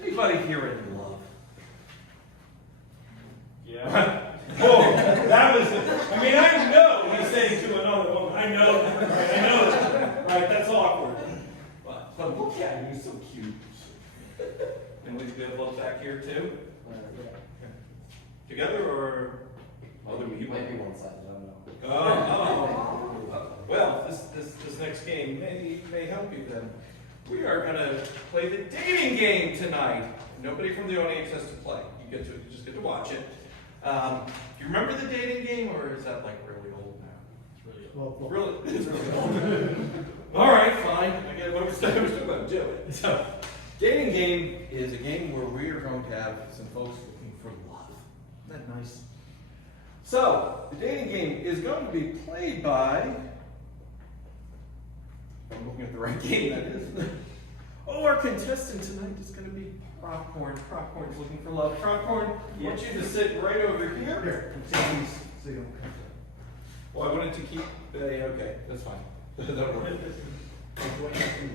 Anybody here in love? Yeah. Oh, that was, I mean, I know he's saying to another woman, I know, right, that's awkward. But look at him, he's so cute. And we have love back here too? Together or? Well, you might be one-sided, I don't know. Oh. Well, this next game may help you then. We are gonna play the dating game tonight. Nobody from the audience has to play. You just get to watch it. Do you remember the dating game, or is that like really old now? It's really old. Really? It's really old. All right, fine. I get what I'm still going to do it. So, dating game is a game where we are going to have some folks looking for love. Isn't that nice? So, the dating game is going to be played by. If I'm looking at the right game, that is. Oh, our contestant tonight is going to be Popcorn. Popcorn's looking for love. Popcorn, I want you to sit right over here. Here, take these so you don't come Well, I wanted to keep. Okay, that's fine. That'll work.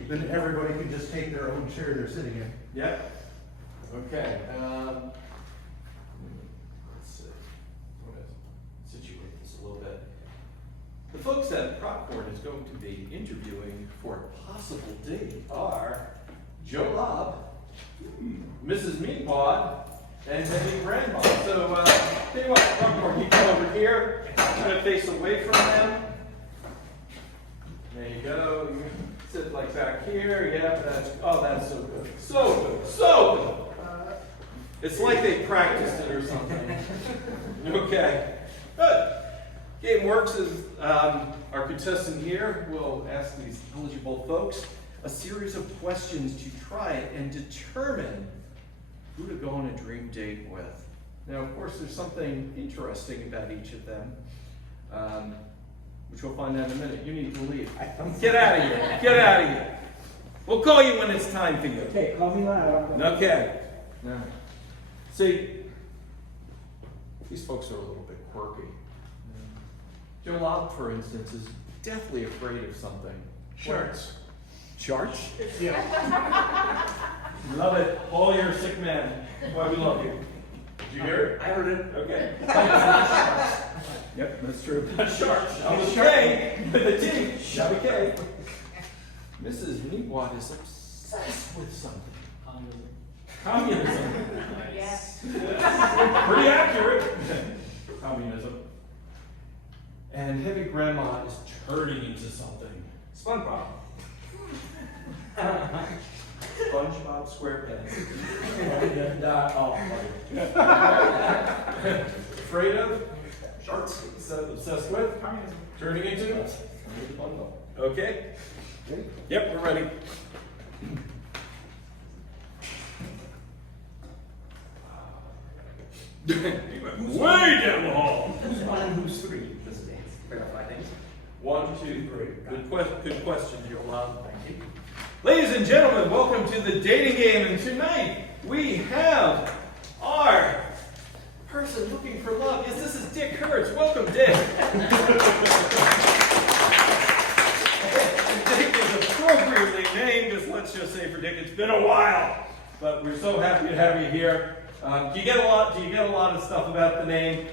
Then everybody can just take their own chair they're sitting in. Yeah. Okay. Let's see. I'm going to situate this a little bit. The folks that Popcorn is going to be interviewing for a possible date are Joe Lobb, Mrs. Meatwad, and maybe Grandma. So, tell you what, Popcorn, you come over here, kind of face away from them. There you go. You sit like back here. Yeah, that's so good. So good. So good. It's like they practiced it or something. Okay. Good. Game works is our contestant here will ask these eligible folks a series of questions to try and determine who to go on a dream date with. Now, of course, there's something interesting about each of them. Which we'll find out in a minute. You need to leave. Get out of here. Get out of here. We'll call you when it's time for you. Okay, call me loud. Okay. Now, see, these folks are a little bit quirky. Joe Lobb, for instance, is deathly afraid of something. Sharks. Sharks? Yeah. Love it. Paul, you're a sick man. Why we love you. Did you hear it? I heard it. Okay. Yep, that's true. Not sharks. Not with a K. With a T. Not a K. Mrs. Meatwad is obsessed with something. Communism. Yes. Pretty accurate. Communism. And Heavy Grandma is turning into something. SpongeBob. SpongeBob SquarePants. Afraid of? Sharks. Obsessed with? Communism. Turning into? Okay. Yep, we're ready. Way down the hall. Who's one and who's three? This is dance. Figure out 5 things. 1, 2, 3. Good question, Joe Lobb. Thank you. Ladies and gentlemen, welcome to the dating game, and tonight we have our person looking for love. Yes, this is Dick Hertz. Welcome, Dick. Dick is appropriately named, because let's just say for Dick, it's been a while, but we're so happy to have you here. Do you get a lot of stuff about the name?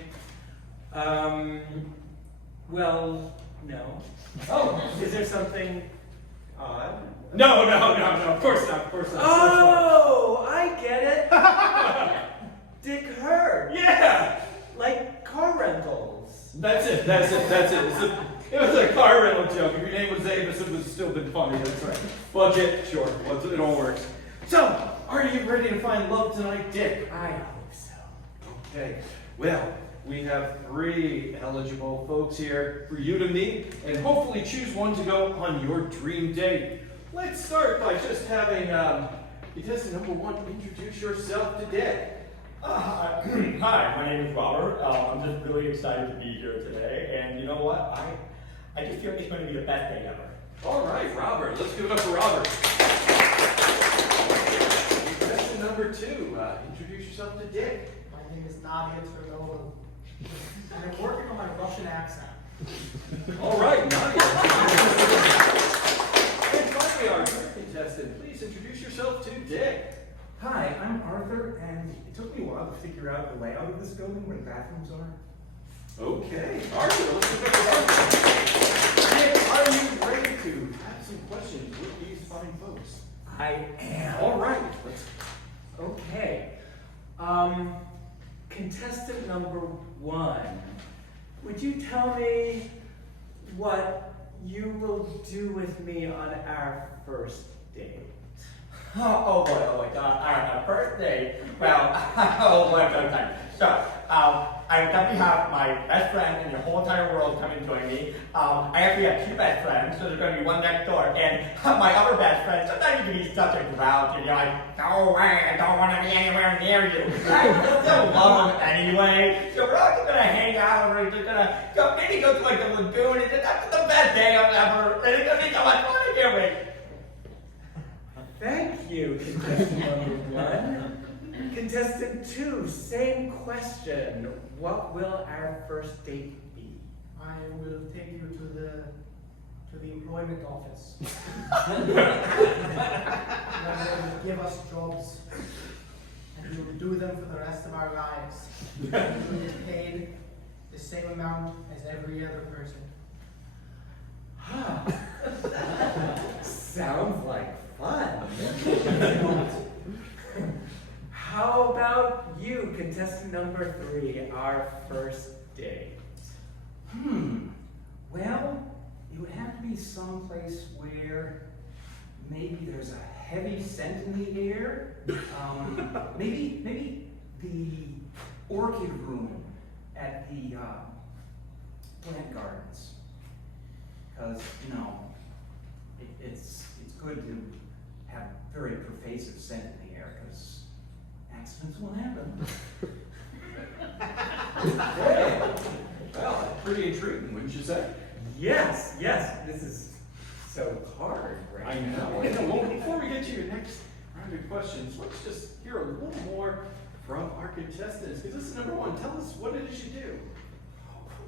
Well, no. Oh, Is there something odd? no, of course not, of course not. Oh, I get it. Dick Hurt. Yeah, Like car rentals. that's it. It was a car rental joke. If your name was Avis, it would have still been funny. That's right. Budget, sure. It all works. So, are you ready to find love tonight, Dick? I hope so. Okay. Well, we have 3 eligible folks here for you to meet, and hopefully choose one to go on your dream date. Let's start by just having contestant number 1 introduce yourself to Dick. Hi, my name is Robert. I'm just really excited to be here today, and you know what? I just feel like it's going to be the best day ever. All right, Robert. Let's give it up for Robert. Contestant number 2, introduce yourself to Dick. My name is Nadia Tverdola, and I'm working on my Russian accent. All right, Nadia. And finally, our third contestant, please introduce yourself to Dick. Hi, while to figure out the layout of this building, where the bathrooms are. Okay, Arthur, let's get Nick, are you ready to have some questions with these fine folks? I am. All right, let's. Okay. Contestant number 1, would you tell me what you will do with me on our first date? Oh boy, our first date. Well, oh boy, okay. So, I definitely have my best friend in the whole entire world come and join me. I actually have 2 best friends, so there's going to be one next door. And my other best friend, sometimes you can be such a grouch, and you're like, go away, I don't want to be anywhere near you. I still love them anyway. So we're all just going to hang out, and we're just going to maybe go to like the lagoon, and that's the best day ever. And it's going to be so much fun, I can't wait. Thank you, contestant number 1. Contestant 2, same question. What will our first date be? I will take you to the employment office. Where they will give us jobs, and we will do them for the rest of our lives. We will get paid the same amount as every other person. Sounds like fun. How about you, contestant number 3, our first date? Well, it would have to be someplace where maybe there's a heavy scent in the air. Maybe the orchid room at the plant gardens. Because, you know, it's good to have very pervasive scent in the air, because accidents will happen. Well, pretty intriguing, wouldn't you say? Yes, this is so hard, right? I know. Well, before we get to your next round of questions, let's just hear a little more from our contestants. Because this is number 1. Tell us what it is you do.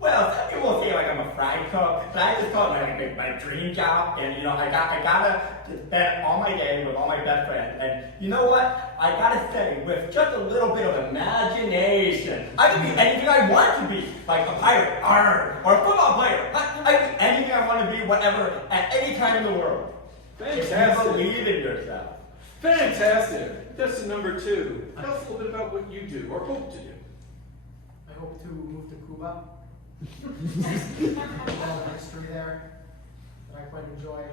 Well, some people say like I'm a fry cook, but I just call it my dream job. And you know, I gotta spend all my day with all my best friends. And you know what? I gotta say, with just a little bit of imagination, I can be anything I want to be, like a pirate, or a football player. I can be anything I want to be, whatever, at any time in the world. If you Fantastic. believe in yourself. Fantastic. Contestant number 2. Tell us a little bit about what you do or hope to do. I hope to move to Cuba. There's a lot of history there that I quite enjoy.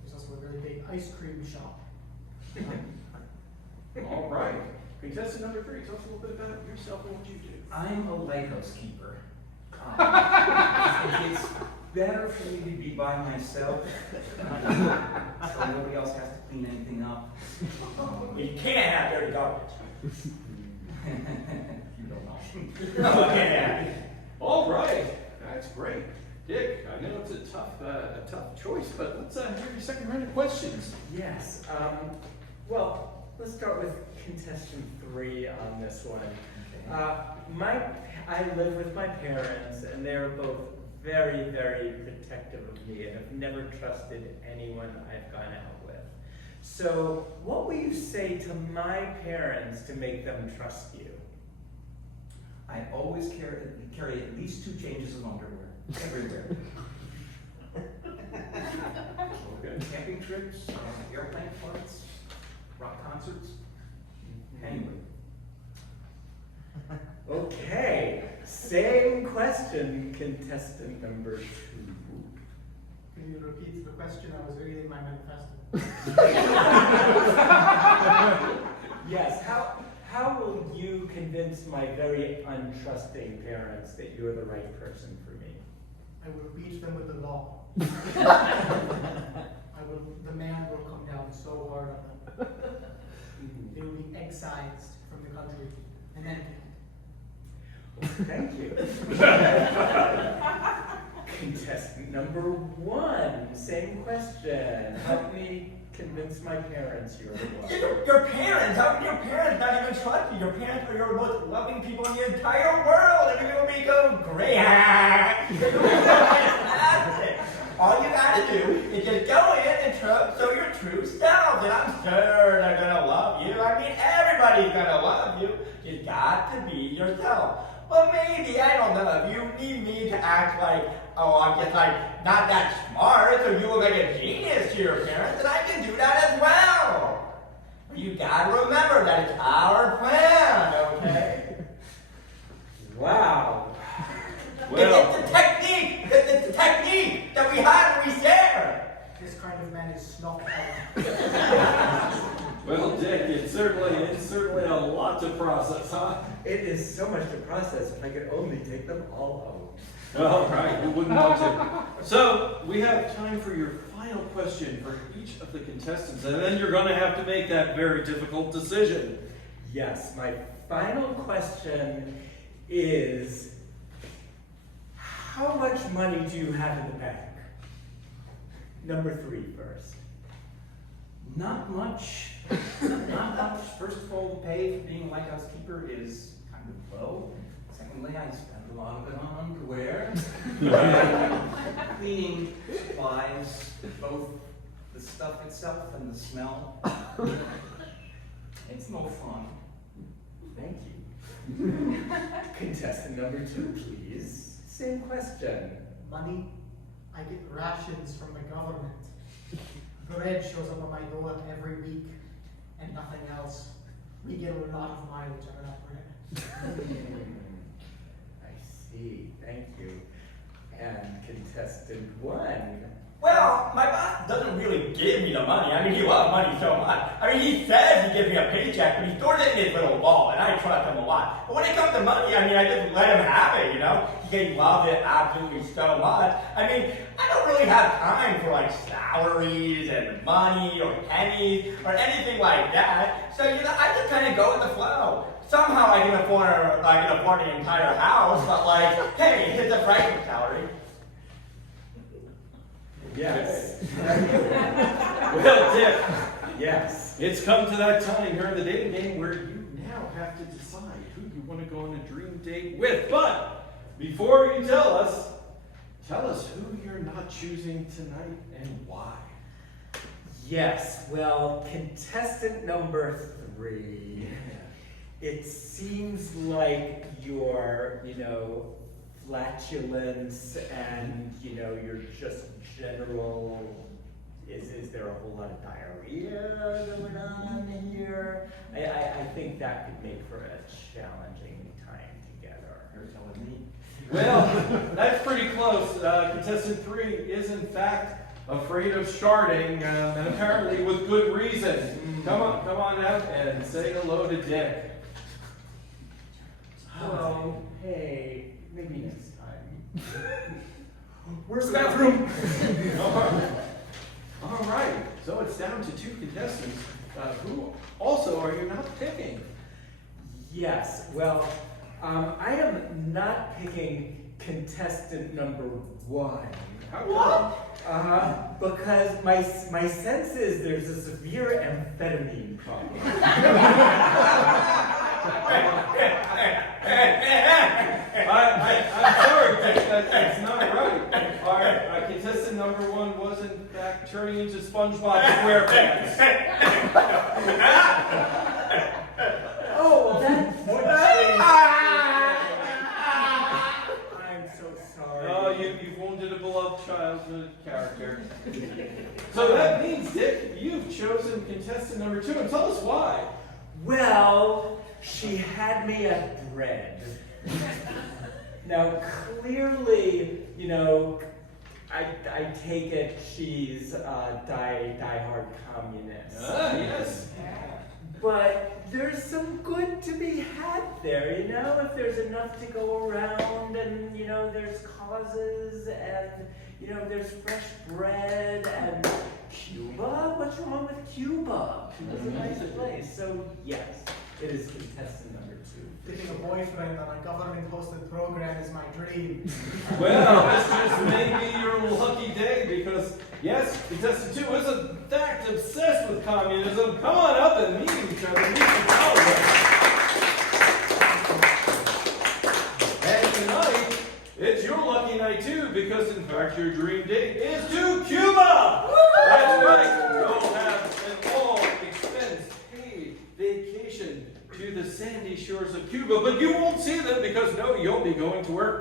There's also a really big ice cream shop. All right. Contestant number 3. Tell us a little bit about yourself and what you do. I'm a lighthouse keeper. It's better for me to be by myself, so nobody else has to clean anything up. You can't have dirty garbage. You don't know. No, I can't have it. All right. That's great. Dick, I know it's a tough choice, but let's hear your second round of questions. Yes. Well, let's start with contestant 3 on this one. I live with my parents, and they're both very, very protective of me and have never trusted anyone I've gone out with. So, what will you say to my parents to make them trust you? I always carry at least 2 changes of underwear, everywhere. Okay. Camping trips, airplane flights, rock concerts, anyway. Okay, same question, contestant number 2. Can you repeat the question? I was reading my manifesto. Yes, how will you convince my very untrusting parents that you're the right person for me? I will beat them with the law. The man will come down so hard on them. They will be excised from the country and then Thank you. Contestant number 1, same question. Help me convince my parents you're the one. Your parents, how can your parents not even trust you? Your parents are your most loving people in the entire world, and you're going to be go great. You're going to be fantastic. All you got to do is just go in and show your true self, and I'm sure they're going to love you. I mean, everybody everybody's gonna love you. You got to be yourself. But maybe, I don't know, if you need me to act like, oh, I'm just like not that smart, so you look like a genius to your parents, then I can do that as well. But you gotta remember that it's our plan, okay? Wow. Well, It's the technique! It's the technique that we have and we share! This kind of man is snob. well, Dick, it's certainly a lot to process, huh? It is so much to process if I could only take them all home. All right, we wouldn't want to. So, we have time for your final question for each of the contestants, and then you're going to have to make that very difficult decision. Yes, my final question is, how much money do you have in the bank? Number 3 first. Not much. Not much. First of all, the pay for being a lighthouse keeper is kind of low. Secondly, I spend a lot of it on underwear. Cleaning supplies, both the stuff itself and the smell. It's no fun. Thank you. Contestant number 2, please. Same question. Money, I get rations from the government. Bread shows up on my door every week, and nothing else. We get a lot of mileage out of that bread. I see. Thank you. And contestant 1. Well, my boss doesn't really give me the money. I mean, he loves money so much. I mean, he says he gives me a paycheck, but he stores it in his little vault, and I trust him a lot. But when it comes to money, I mean, I just let him have it, you know? He loves it absolutely so much. I mean, I don't really have time for, like, salaries and money or pennies or anything like that. So, you know, I just kind of go with the flow. Somehow I can afford the entire house, but, like, hey, it's a pricing salary. Yes. Well, Dick, Yes. it's come to that time here in the dating game where you now have to decide who you want to go on a dream date with. But before you tell us who you're not choosing tonight and why. Yes. Well, contestant number 3. It seems like your, flatulence and, your just general, is there a whole lot of diarrhea going on here? I think that could make for a challenging time together. You're telling me. Well, that's pretty close. Contestant 3 is in fact afraid of starting, and apparently with good reason. Come on out and say hello to Dick. Oh, hey, maybe next time. Where's the bathroom? All right, so it's down to 2 contestants. Who also are you not picking? Yes, well, I am not picking contestant number 1. How come? Because my sense is there's a severe amphetamine problem. I'm sorry, Dick, that's not right. Our contestant number 1 was in fact turning into SpongeBob SquarePants. Oh, that's what I'm so sorry. Oh, you've wounded a beloved childhood character. So that means, Dick, you've chosen contestant number 2, and tell us why. Well, she had me at bread. Now, clearly, I take it she's a die-hard communist. Yes. But there's some good to be had there, if there's enough to go around and, there's causes and, there's fresh bread and Cuba? What's wrong with Cuba? Cuba's a nice place. So, yes, it is contestant number 2. Getting a boyfriend on a government-hosted program is my dream. Well, this just may be your lucky day because, yes, contestant 2 is in fact obsessed with communism. Come on up and meet each other. Meet the followers. And tonight, it's your lucky night too because, in fact, your dream date is to Cuba. That's right. You'll have an all-expense paid vacation vacation to the sandy shores of Cuba, but you won't see them because no, you'll be going to work